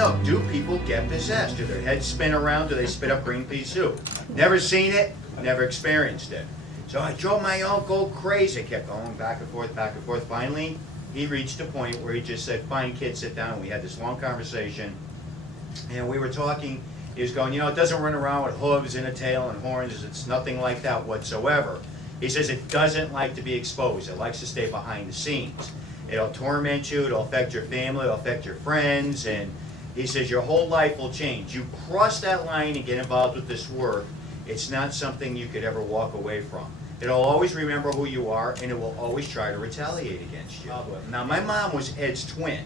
know, do people get possessed? Do their heads spin around? Do they spit up green pea soup? Never seen it, never experienced it. So I drove my uncle crazy, kept going back and forth, back and forth. Finally, he reached a point where he just said, fine, kid, sit down. We had this long conversation, and we were talking. He was going, you know, it doesn't run around with hooves and a tail and horns. It's nothing like that whatsoever. He says it doesn't like to be exposed. It likes to stay behind the scenes. It'll torment you. It'll affect your family. It'll affect your friends. And he says your whole life will change. You cross that line and get involved with this work, it's not something you could ever walk away from. It'll always remember who you are, and it will always try to retaliate against you. Now, my mom was Ed's twin,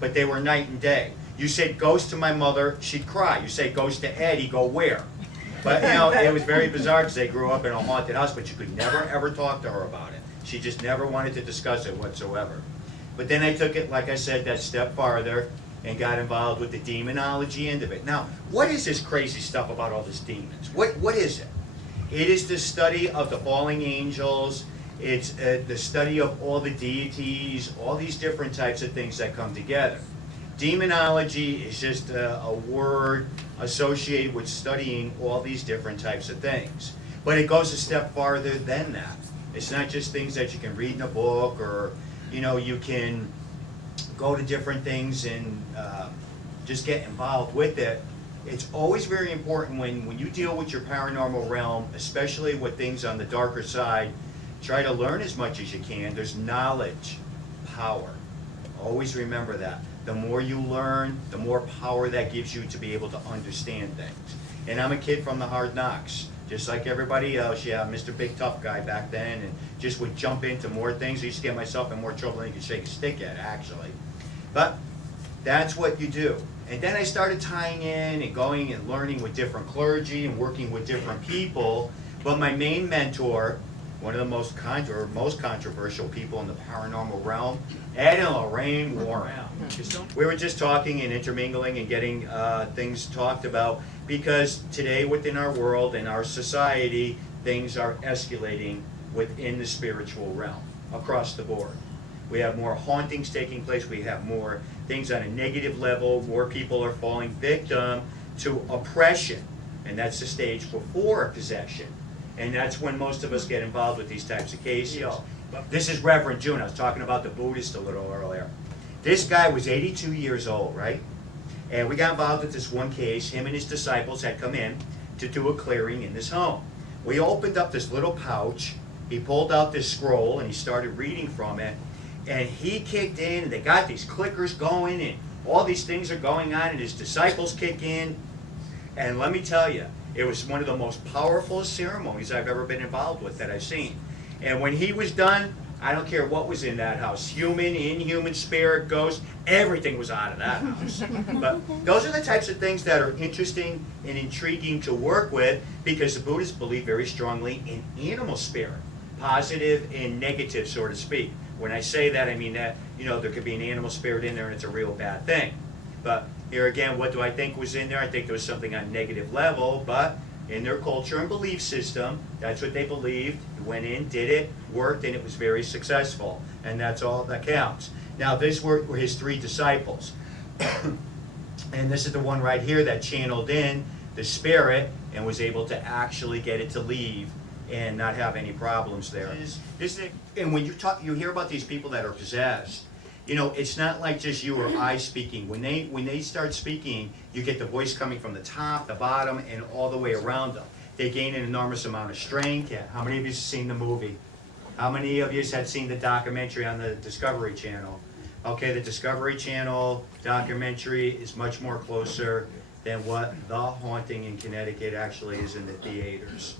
but they were night and day. You said ghost to my mother, she'd cry. You say ghost to Ed, he'd go where? But, you know, it was very bizarre because they grew up in a haunted house, but you could never, ever talk to her about it. She just never wanted to discuss it whatsoever. But then I took it, like I said, that step farther and got involved with the demonology end of it. Now, what is this crazy stuff about all these demons? What is it? It is the study of the falling angels. It's the study of all the deities, all these different types of things that come together. Demonology is just a word associated with studying all these different types of things. But it goes a step farther than that. It's not just things that you can read in a book, or, you know, you can go to different things and just get involved with it. It's always very important when you deal with your paranormal realm, especially with things on the darker side, try to learn as much as you can. There's knowledge, power. Always remember that. The more you learn, the more power that gives you to be able to understand things. And I'm a kid from the hard knocks, just like everybody else. Yeah, Mr. Big Tough Guy back then, and just would jump into more things. I used to get myself in more trouble than you could shake a stick at, actually. But that's what you do. And then I started tying in and going and learning with different clergy and working with different people. But my main mentor, one of the most controversial people in the paranormal realm, Ed and Lorraine Warren. We were just talking and intermingling and getting things talked about, because today within our world and our society, things are escalating within the spiritual realm across the board. We have more hauntings taking place. We have more things on a negative level. More people are falling victim to oppression. And that's the stage before possession. And that's when most of us get involved with these types of cases. This is Reverend June. I was talking about the Buddhist a little earlier. This guy was 82 years old, right? And we got involved with this one case. Him and his disciples had come in to do a clearing in this home. We opened up this little pouch. He pulled out this scroll and he started reading from it. And he kicked in, and they got these clickers going, and all these things are going on, and his disciples kick in. And let me tell you, it was one of the most powerful ceremonies I've ever been involved with that I've seen. And when he was done, I don't care what was in that house, human, inhuman, spirit, ghost, everything was out of that house. But those are the types of things that are interesting and intriguing to work with, because the Buddhists believe very strongly in animal spirit, positive and negative, so to speak. When I say that, I mean that, you know, there could be an animal spirit in there and it's a real bad thing. But here again, what do I think was in there? I think there was something on a negative level, but in their culture and belief system, that's what they believed. Went in, did it, worked, and it was very successful. And that's all that counts. Now, these were his 3 disciples. And this is the one right here that channeled in the spirit and was able to actually get it to leave and not have any problems there. And when you hear about these people that are possessed, you know, it's not like just you or I speaking. When they start speaking, you get the voice coming from the top, the bottom, and all the way around them. They gain an enormous amount of strength. Yeah. How many of you have seen the movie? How many of you have seen the documentary on the Discovery Channel? Okay, the Discovery Channel documentary is much more closer than what The Haunting in Connecticut actually is in the theaters.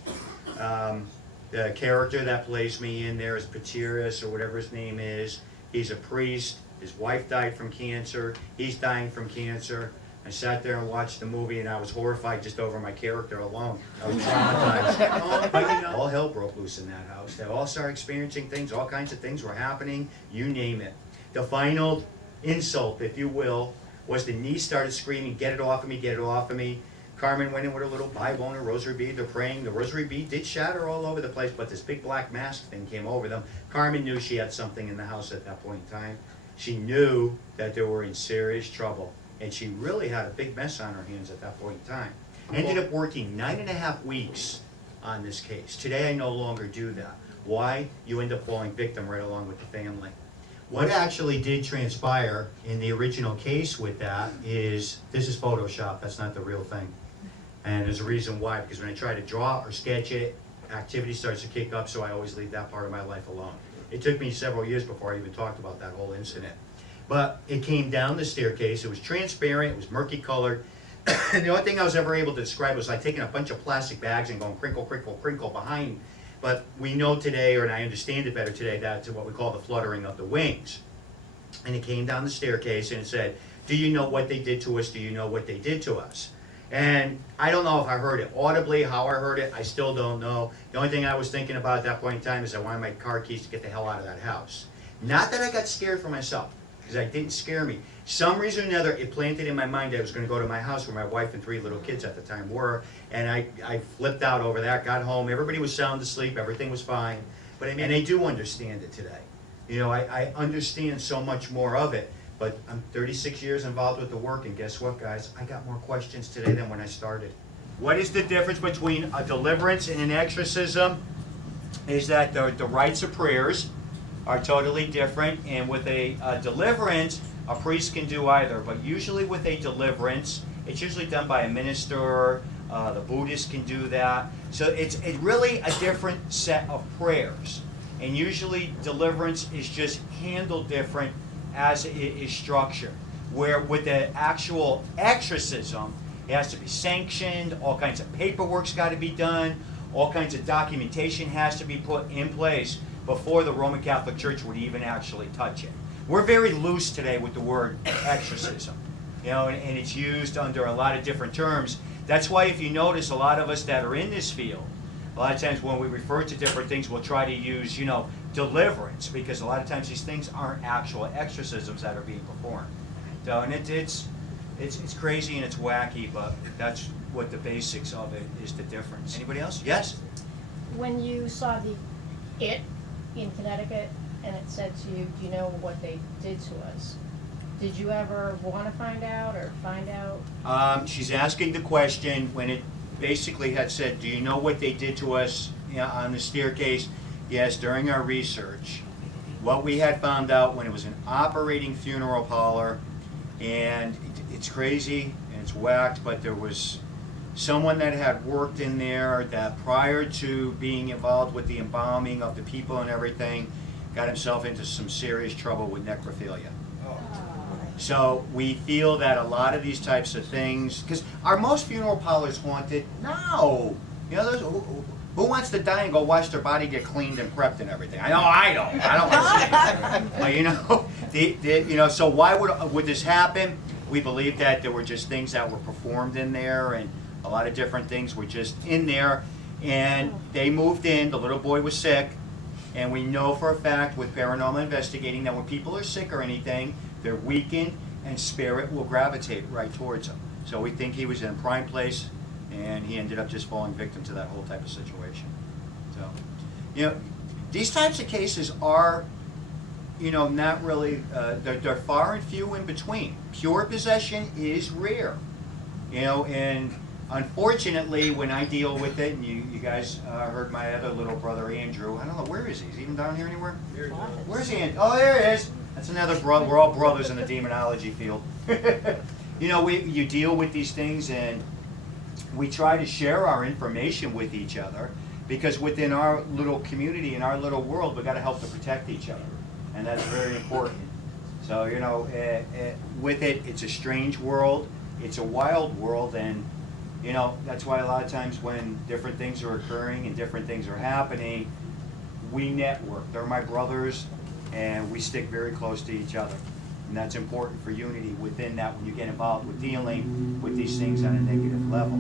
The character that plays me in there is Patirus, or whatever his name is. He's a priest. His wife died from cancer. He's dying from cancer. I sat there and watched the movie, and I was horrified just over my character alone. I was traumatized. But, you know, all hell broke loose in that house. They all started experiencing things. All kinds of things were happening. You name it. The final insult, if you will, was the niece started screaming, "Get it off of me, get it off of me." Carmen went in with a little Bible and a rosary bead. They're praying. The rosary bead did shatter all over the place, but this big black mask thing came over them. Carmen knew she had something in the house at that point in time. She knew that they were in serious trouble. and she really had a big mess on her hands at that point in time. Ended up working 9.5 weeks on this case. Today I no longer do that. Why? You end up falling victim right along with the family. What actually did transpire in the original case with that is, this is Photoshop, that's not the real thing. And there's a reason why, because when I try to draw or sketch it, activity starts to kick up, so I always leave that part of my life alone. It took me several years before I even talked about that whole incident. But it came down the staircase, it was transparent, it was murky colored, and the only thing I was ever able to describe was like taking a bunch of plastic bags and going crinkle, crinkle, crinkle behind. But we know today, or I understand it better today, that's what we call the fluttering of the wings. And it came down the staircase and it said, do you know what they did to us? Do you know what they did to us? And I don't know if I heard it audibly, how I heard it, I still don't know. The only thing I was thinking about at that point in time is I wanted my car keys to get the hell out of that house. Not that I got scared for myself, because it didn't scare me. Some reason or another, it planted in my mind that I was going to go to my house where my wife and 3 little kids at the time were, and I flipped out over that, got home, everybody was sound asleep, everything was fine. But I mean, and I do understand it today. You know, I understand so much more of it. But I'm 36 years involved with the work, and guess what, guys? I got more questions today than when I started. What is the difference between a deliverance and an exorcism? Is that the rites of prayers are totally different, and with a deliverance, a priest can do either. But usually with a deliverance, it's usually done by a minister. The Buddhist can do that. So it's really a different set of prayers. And usually deliverance is just handled different as it is structured. Where with the actual exorcism, it has to be sanctioned, all kinds of paperwork's got to be done, all kinds of documentation has to be put in place before the Roman Catholic Church would even actually touch it. We're very loose today with the word exorcism, you know, and it's used under a lot of different terms. That's why if you notice, a lot of us that are in this field, a lot of times when we refer to different things, we'll try to use, you know, deliverance, because a lot of times these things aren't actual exorcisms that are being performed. So, and it's crazy and it's wacky, but that's what the basics of it is, the difference. Anybody else? Yes? When you saw it in Connecticut and it said to you, do you know what they did to us? Did you ever want to find out or find out? She's asking the question when it basically had said, do you know what they did to us, you know, on the staircase? Yes, during our research. What we had found out when it was an operating funeral parlor, and it's crazy and it's whacked, but there was someone that had worked in there that prior to being involved with the embalming of the people and everything, got himself into some serious trouble with necrophilia. So we feel that a lot of these types of things, because are most funeral parlors haunted? No. You know, who wants to die and go watch their body get cleaned and prepped and everything? I know I don't. I don't want to see it. But you know, so why would this happen? We believe that there were just things that were performed in there, and a lot of different things were just in there. And they moved in. The little boy was sick, and we know for a fact with paranormal investigating that when people are sick or anything, they're weakened, and spirit will gravitate right towards them. So we think he was in a prime place, and he ended up just falling victim to that whole type of situation. So, you know, these types of cases are, you know, not really, they're far and few in between. Pure possession is rare, you know, and unfortunately, when I deal with it, and you guys heard my other little brother, Andrew, I don't know, where is he? Is he even down here anywhere? Where's he? Oh, there he is. That's another brother. We're all brothers in the demonology field. You know, you deal with these things, and we try to share our information with each other, because within our little community, in our little world, we've got to help to protect each other, and that's very important. So, you know, with it, it's a strange world, it's a wild world, and, you know, that's why a lot of times when different things are occurring and different things are happening, we network. They're my brothers, and we stick very close to each other. And that's important for unity within that when you get involved with dealing with these things on a negative level.